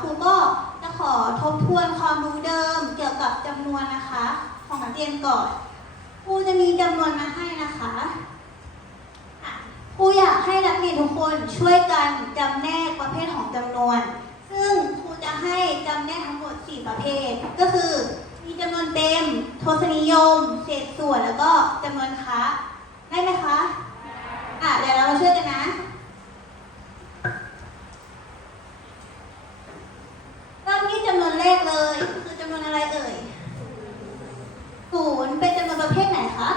ครูก็จะขอทบทวนความรู้เดิมเกี่ยวกับจำนวนนะคะ ของนักเรียนก่อนครูจะมีจำนวนมาให้นะคะอะครูอยากให้นักเรียนทุกคนช่วยกันจำแนกประเภทของจำนวน ซึ่งครูจะให้จำแนกทั้งหมด 4 ประเภท ก็คือ มีจำนวนเต็ม ทศนิยม เศษส่วนแล้วก็จำนวนค้าได้ไหมคะ อะเดี๋ยวเรามาช่วยกันนะ เริ่มที่จำนวนแรกเลย คือจำนวนอะไรเอ่ยศูนย์เป็นจำนวนประเภทไหนคะ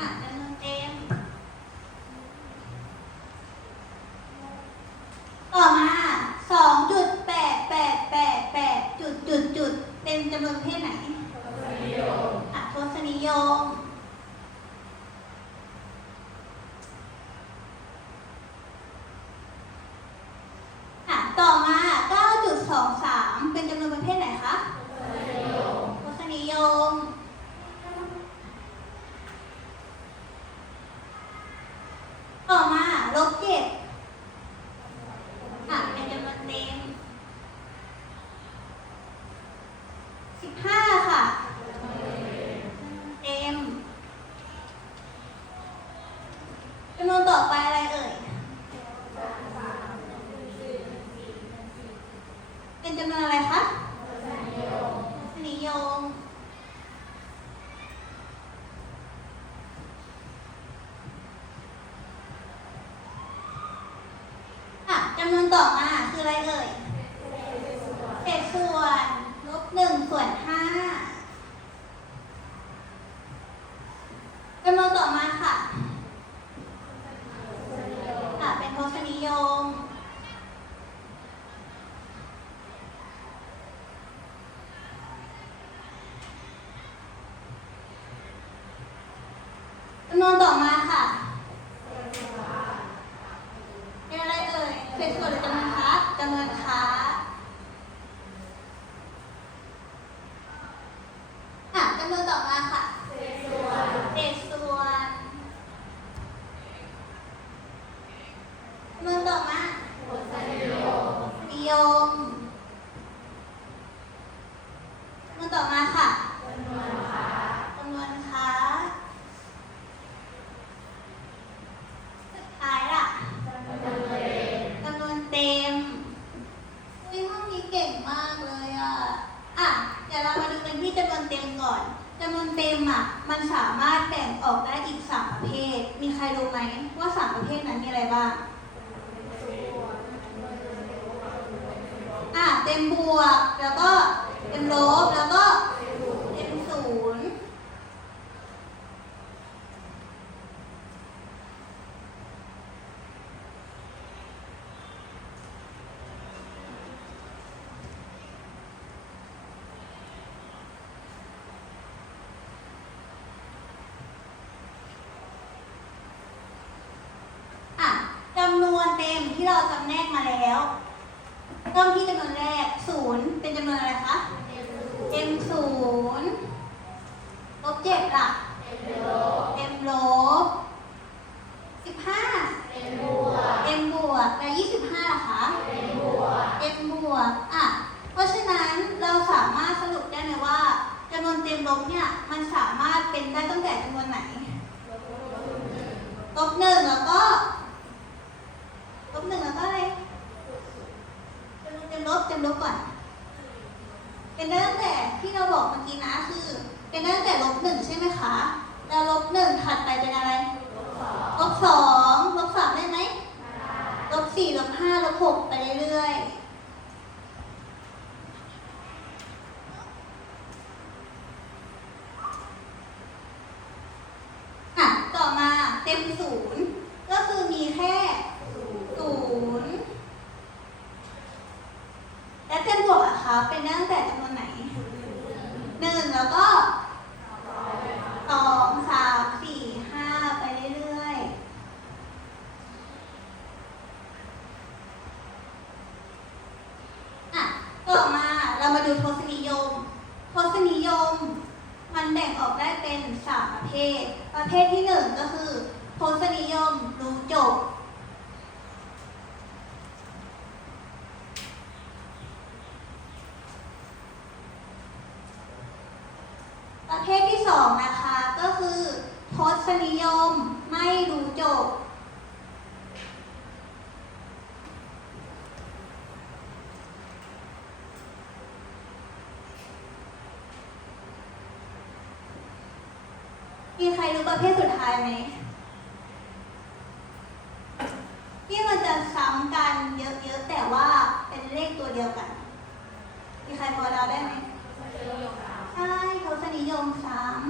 อะจำนวนเต็ม ต่อมาสองจุดแปดแปดแปดแปดจุดจุดจุดเป็นจำนวนประเภทไหนอะทศนิยม ค่ะต่อมา 9.23 เป็นจำนวนประเภทไหนคะทศนิยม ต่อมาลบเจ็ดค่ะเป็นจำนวนเต็มสิบห้าค่ะ เต็มจำนวนต่อไปอะไรเอ่ย เป็นจำนวนอะไรคะทศนิยม ค่ะ จำนวนต่อมาคืออะไรเอ่ยเศษส่วนลบหนึ่งส่วนห้าจำนวนต่อมาค่ะ ค่ะ เป็นทศนิยม จำนวนต่อมาค่ะ เป็นอะไรเอ่ยเศษส่วนหรือจำนวนค้าจำนวนค้าอะจำนวนต่อมาค่ะ เศษส่วนเศษส่วน จำนวนต่อมานิยมจำนวนต่อมาค่ะจำนวนค้าจำนวนค้าสุดท้ายล่ะจำนวนเต็มในวนเต็มที่ห้องนี้เก่งมากเลยอะอะเดี๋ยวเรามาดูกันที่จำนวนเต็มก่อนจำนวนเต็มอะมันสามารถแบ่งออกได้อีกสามประเภท มีใครรู้ไหมว่าสามประเภทนั้นมีอะไรบ้าง อะเต็มบวก แล้วก็เต็มลบ แล้วก็เต็มศูนย์อะจำนวนเต็มที่เราจำแนกมาแล้ว เริ่มที่จำนวนแรกศูนย์เป็นจำนวนอะไรคะเต็มศูนย์ลบเจ็ดล่ะเต็มลบสิบห้าเต็มบวกเต็มบวกแล้วยี่สิบห้าล่ะคะเต็มบวกเต็มบวกอะเพราะฉะนั้นเราสามารถสรุปได้ไหมว่าจำนวนเต็มลบเนี่ยมันสามารถเป็นได้ตั้งแต่จำนวนไหนลบหนึ่งแล้วก็ ลบหนึ่งแล้วก็อะไรจำนวนเต็ม ลบเต็มลบก่อน เป็นได้ตั้งแต่ที่เราบอกเมื่อกี้นะคือ เป็นได้ตั้งแต่ลบหนึ่งใช่ไหมคะ แล้วลบหนึ่งถัดไปเป็นอะไร ลบสองลบสามได้ไหมลบสี่ลบห้าลบหกไปเรื่อยๆ ก็คือทศนิยมรู้จบ ประเภทที่สองนะคะก็คือทศนิยมไม่รู้จบ ไหมที่มันจะซ้ำกันเยอะๆแต่ว่าเป็นเลขตัวเดียวกัน มีใครพอเดาได้ไหมใช่ทศนิยมซ้ำ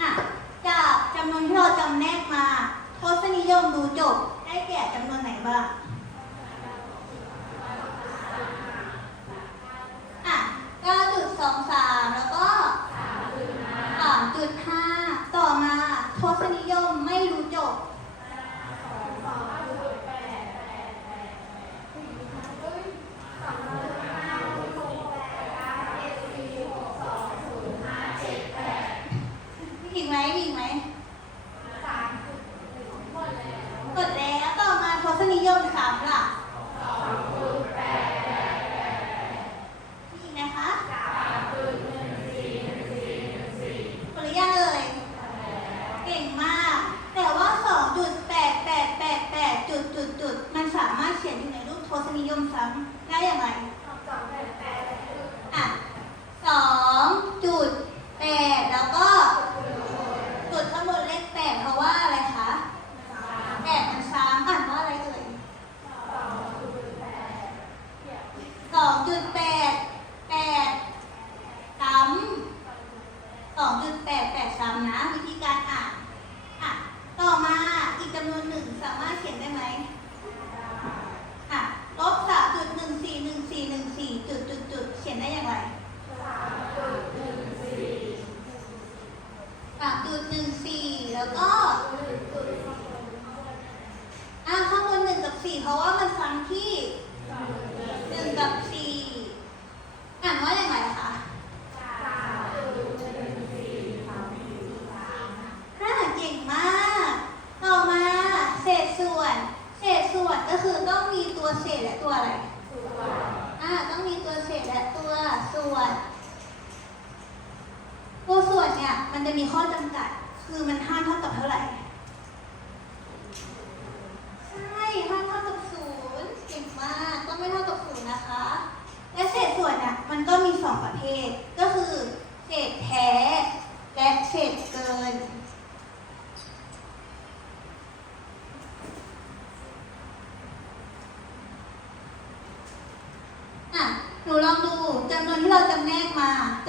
อะจากจำนวนที่เราจำแนกมา ทศนิยมรู้จบได้แก่จำนวนไหนบ้าง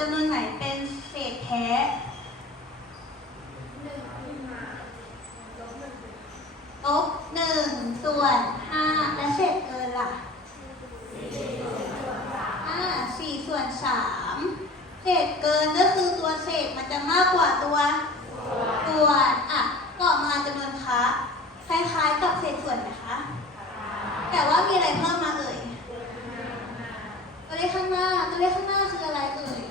จำนวนไหนเป็นเศษแท้ ลบหนึ่งส่วนห้าและเศษเกินล่ะอ่าสี่ส่วนสามเศษเกินก็คือตัวเศษมันจะมากกว่าตัวส่วนอะต่อมาจำนวนคะคล้ายๆกับเศษส่วนนะคะ แต่ว่ามีอะไรเพิ่มมาเอ่ย ตัวเลขข้างหน้า ตัวเลขข้างหน้าคืออะไรเอ่ย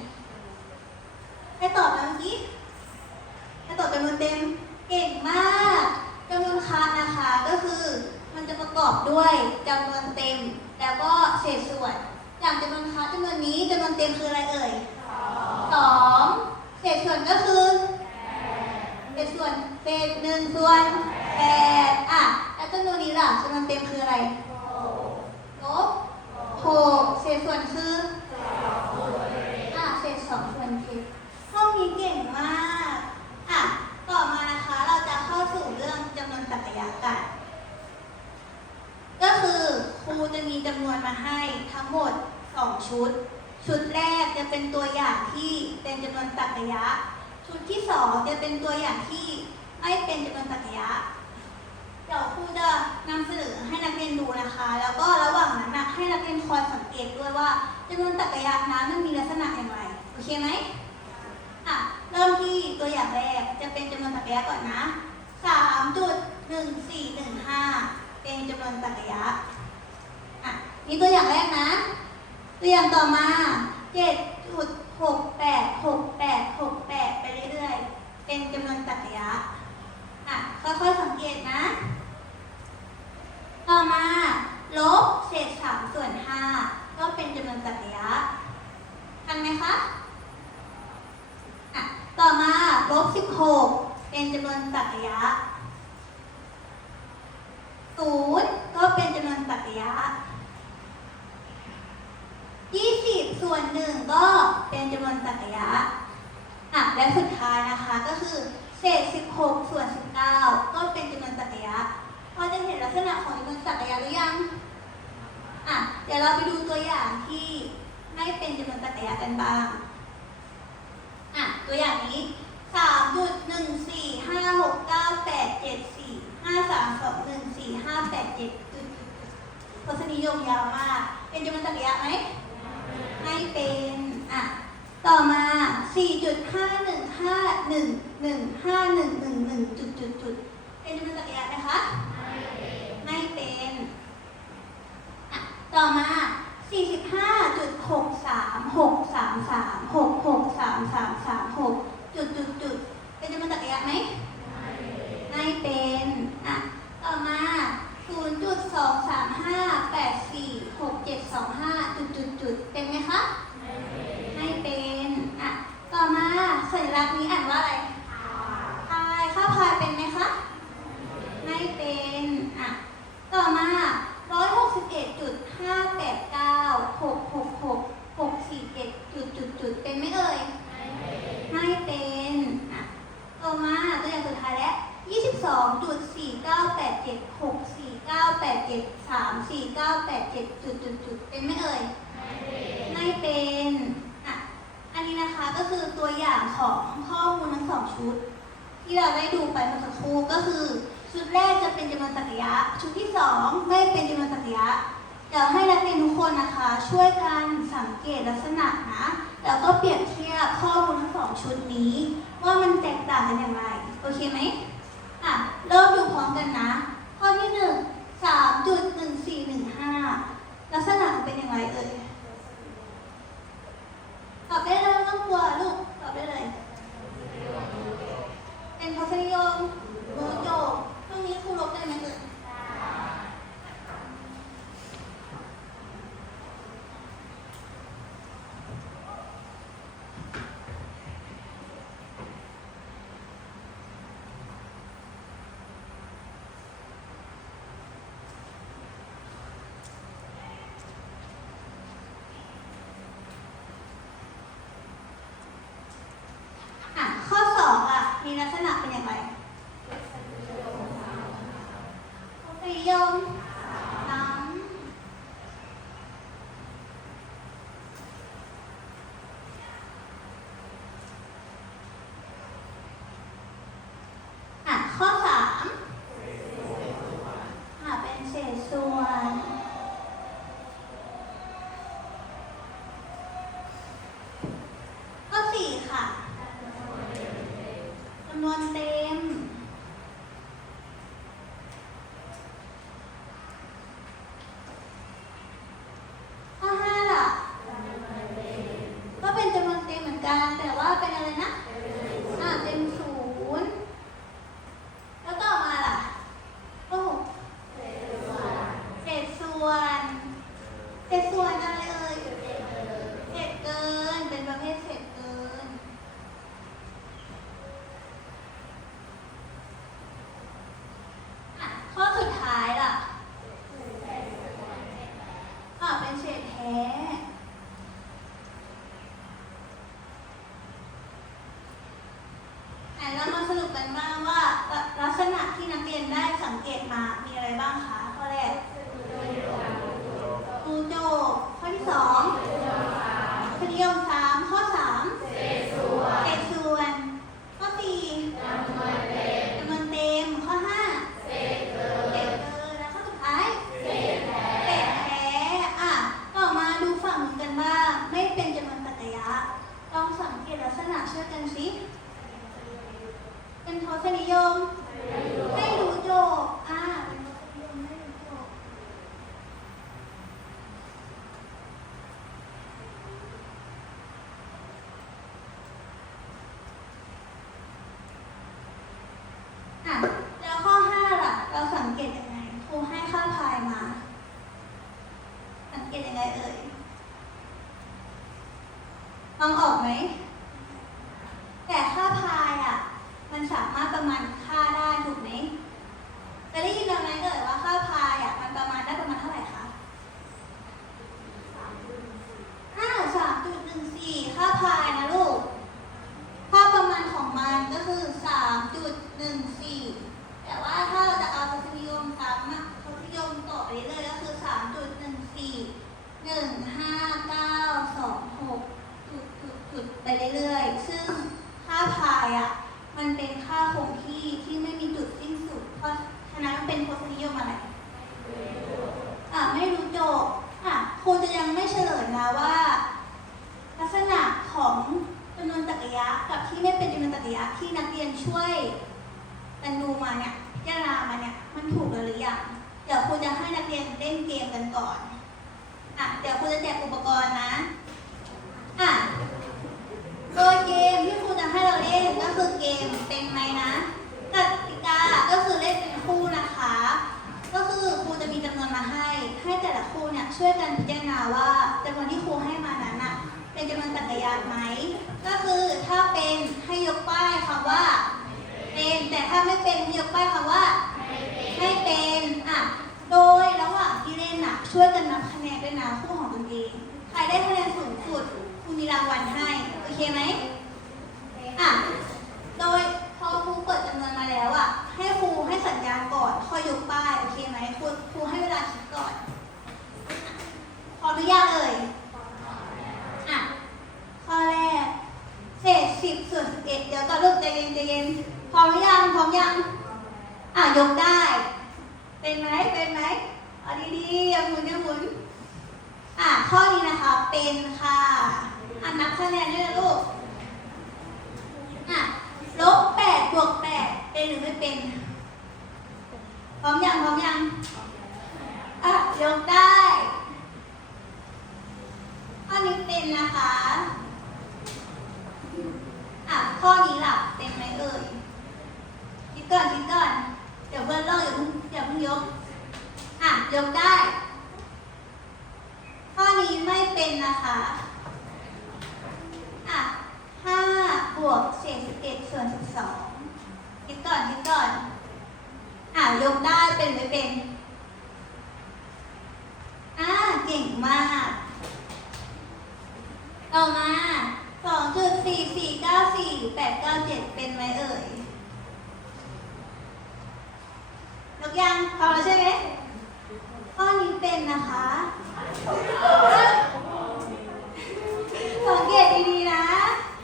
ให้ตอบนะเมื่อกี้ให้ตอบจำนวนเต็ม เก่งมากจำนวนคะนะคะ ก็คือมันจะประกอบด้วยจำนวนเต็ม แล้วก็เศษส่วน อย่างจำนวนคะจำนวนนี้จำนวนเต็มคืออะไรเอ่ยสองเศษส่วนก็คือเศษ ส่วนเศษหนึ่งส่วนแปดอะแล้วจำนวนนี้ล่ะจำนวนเต็มคืออะไรลบหกเศษส่วนคืออะเศษสองส่วนเจ็ดห้องนี้เก่งมากอะต่อมานะคะเราจะเข้าสู่เรื่องจำนวนตรรกะกันก็คือครูจะมีจำนวนมาให้ทั้งหมด 2 ชุด ชุดแรกจะเป็นตัวอย่างที่เป็นจำนวนตรรกะ ชุดที่2จะเป็นตัวอย่างที่ไม่เป็นจำนวนตรรกะเดี๋ยวครูจะนำเสนอให้นักเรียนดูนะคะ แล้วก็ระหว่างนั้นนะให้นักเรียนคอยสังเกตด้วยว่าจำนวนตรรกะนั้นมันมีลักษณะอย่างไรโอเคไหมอะเริ่มที่ตัวอย่างแรกจะเป็นจำนวนตรรกะก่อนนะ3.1415เป็นจำนวนตรรกะอะนี่ตัวอย่างแรกนะ ตัวอย่างต่อมา หกแปดหกแปดหกแปดไปเรื่อยๆ เป็นจำนวนตักยะนะค่อยๆสังเกตนะ ต่อมา ลบเศษสามส่วนห้าก็เป็นจำนวนตักยะทันไหมคะอะต่อมาลบสิบหกเป็นจำนวนตักยะศูนย์ก็เป็นจำนวนตักยะ 20 ส่วนหนึ่งก็เป็นจำนวนตรรกะอะและสุดท้ายนะคะก็คือเศษ 16 ส่วน 19 ก็เป็นจำนวนตรรกะพอจะเห็นลักษณะของจำนวนตรรกะหรือยังอะเดี๋ยวเราไปดูตัวอย่างที่ไม่เป็นจำนวนตรรกะกันบ้างอะตัวอย่างนี้สามจุดหนึ่งสี่ห้าหกเก้าแปดเจ็ดสี่ห้าสามสองหนึ่งสี่ห้าแปดเจ็ดจุดทศนิยมยาวมาก เป็นจำนวนตรรกะไหม ให้เป็นอะต่อมา 4.5151151111จุดจุดจุดเป็นจำนวนจักรยานไหมคะให้เป็น ต่อมา 45.63633663336จุดจุดจุดเป็นจำนวนจักรยานไหมให้เป็น อะ ต่อมา 0.23584 6 7 2 5จุดจุดจุดเป็นไหมคะ ไม่เป็น อะ ต่อมาสัญลักษณ์นี้อ่านว่าอะไรพายข้าพายเป็นไหมคะ ไม่เป็น อะ ต่อมา 161.589 666 647จุดห้าแปดเก้าหกหกหกหกสี่เจ็ดจุดจุดจุดเป็นไหมเอ่ย ไม่เป็น อะ ต่อมาตัวอย่างสุดท้ายแล้วยี่สิบสองจุดสี่เก้าแปดเจ็ดหก เก้าแปดเจ็ดสามสี่เก้าแปดเจ็ดจุดจุดจุดเป็นไหมเอ่ย ไม่เป็นอะอันนี้นะคะก็คือตัวอย่างของข้อมูลทั้งสองชุด ที่เราได้ดูไปเมื่อสักครู่ก็คือ ชุดแรกจะเป็นจำนวนสักยะ ชุดที่สองไม่เป็นจำนวนสักยะเดี๋ยวให้นักเรียนทุกคนนะคะ ช่วยกันสังเกตลักษณะนะแล้วก็เปรียบเทียบข้อมูลทั้งสองชุดนี้ ว่ามันแตกต่างกันอย่างไร โอเคไหมอะ เริ่มดูพร้อมกันนะ ข้อที่หนึ่ง 3.1415 ลักษณะเป็นอย่างไรเอ่ย ಹನುಮಂತೇ สนิยม ไม่รู้โจบอ่าะแล้วข้อห้าล่ะ เราสังเกตยังไงครูให้ค่าพายมา สังเกตยังไงเอ่ยฟังออกไหม ไปเรื่อยก็คือสามจุดหนึ่งสี่หนึ่งห้าเก้าสองหกจุดจุดจุดไปเรื่อยๆ ซึ่งค่าพายอะมันเป็นค่าคงที่ที่ไม่มีจุดสิ้นสุด เพราะฉะนั้นเป็นทศนิยมอะไรอะไม่รู้โจทย์อะครูจะยังไม่เฉลยนะว่า ลักษณะของจำนวนตรรกะยะกับที่ไม่เป็นจำนวนตรรกะยะที่นักเรียนช่วยกันดูมาเนี่ยพิจารณามาเนี่ยมันถูกหรือยัง ดี๋ยวครูจะให้นักเรียนเล่นเกมกันก่อนอะเดี๋ยวครูจะแจกอุปกรณ์นะอะโดยเกมที่ครูจะให้เราเล่นก็คือเกมเป็นไหมนะกติกาก็คือเล่นเป็นคู่นะคะ ก็คือครูจะมีจำนวนมาให้ ให้แต่ละครูเนี่ยช่วยกันพิจารณาว่าจำนวนที่ครูให้มานั้นน่ะเป็นจำนวนตรรกะยะไหม ก็คือถ้าเป็นให้ยกป้ายคำว่าเป็นแต่ถ้าไม่เป็นให้ยกป้ายคำว่า ไม่เป็นอะโดยระหว่างที่เล่นน่ะช่วยกันนับคะแนนด้วยนะคู่ของตนเองใครได้คะแนนสูงสุดครูมีรางวัลให้โอเคไหมอะโดยพอครูเปิดจำนวนมาแล้วอะให้ครูให้สัญญาณก่อนค่อยยกป้ายโอเคไหมครูครูให้เวลาคิดก่อนพร้อมหรือยังเอ่ยอะข้อแรกเศษสิบส่วนสิบเอ็ดเดี๋ยวตอนลูกใจเย็นใจเย็นพร้อมหรือยังพร้อมยังอะยกได้ เป็นไหมเป็นไหมเอาดีๆอย่าหมุนอย่าหมุนอะข้อนี้นะคะ เป็นค่ะอะนับคะแนนด้วยนะลูก อะลบแปดบวกแปดเป็นหรือไม่เป็น พร้อมยังพร้อมยัง อะยกได้ ข้อนี้เป็นนะคะ อะข้อนี้ล่ะเป็นไหมเอ่ยคิดก่อนคิดก่อน เดี๋ยวเพื่อนเลิกอย่าเพิ่งอย่าเพิ่งยก อะยกได้ ข้อนี้ไม่เป็นนะคะ อะห้าบวกเศษสิบเอ็ดส่วนสิบสองคิดก่อนคิดก่อน อะยกได้เป็นไม่เป็น อะเก่งมาก ต่อมาสองจุดสี่สี่เก้าสี่แปดเก้าเจ็ดเป็นไหมเอ่ย ยังพอแล้วใช่ไหมข้อนี้เป็นนะคะสังเกตดีๆนะ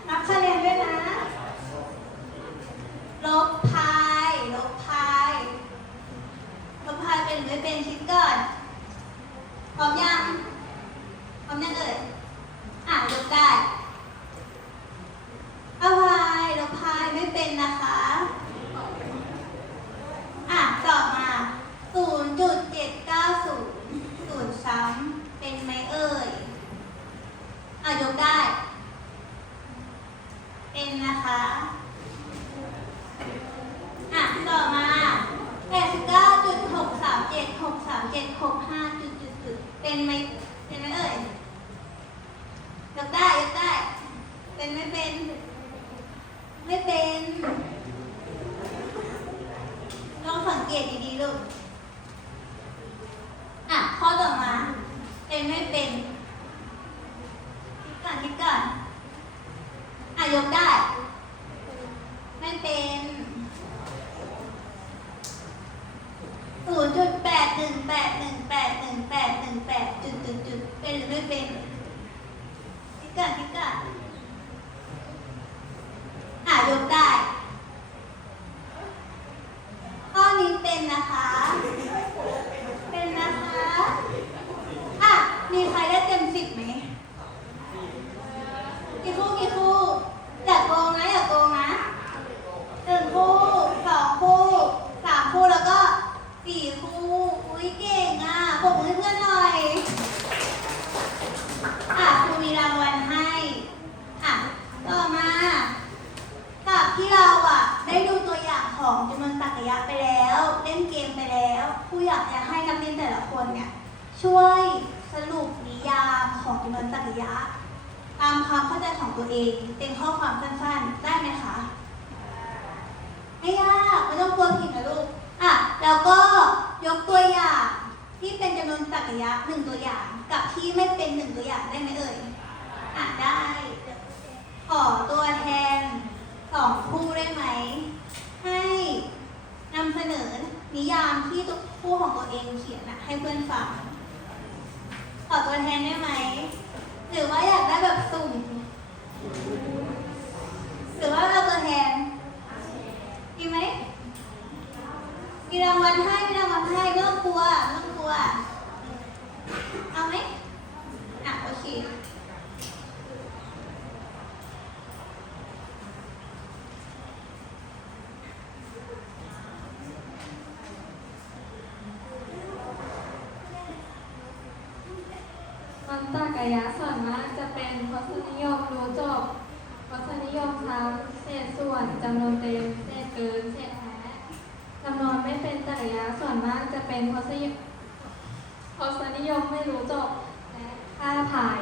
นับคะแนนด้วยนะ ลบพาย ลบพาย ลบพายเป็นหรือไม่เป็นคิดก่อนพร้อมยังพร้อมยังเอ่ยอะลบได้อาพายลบพายไม่เป็นนะคะต่อมา 0.790 ศูนย์ซ้ำเป็นไหมเอ่ย อะ ยกได้ เป็นนะคะ อะ ต่อมา 89.637 637 65จุดจุดจุดเป็นไหม นิยามที่ตัวคู่ของตัวเองเขียนอะให้เพื่อนฟังขอตัวแทนได้ไหม หรือว่าอยากได้แบบสุ่ม หรือว่าเอาตัวแทนดีไหมมีรางวัลให้มีรางวัลให้เรื่องกลัวเรื่องกลัว เป็นทศนิยมไม่รู้จบและค่าถ่าย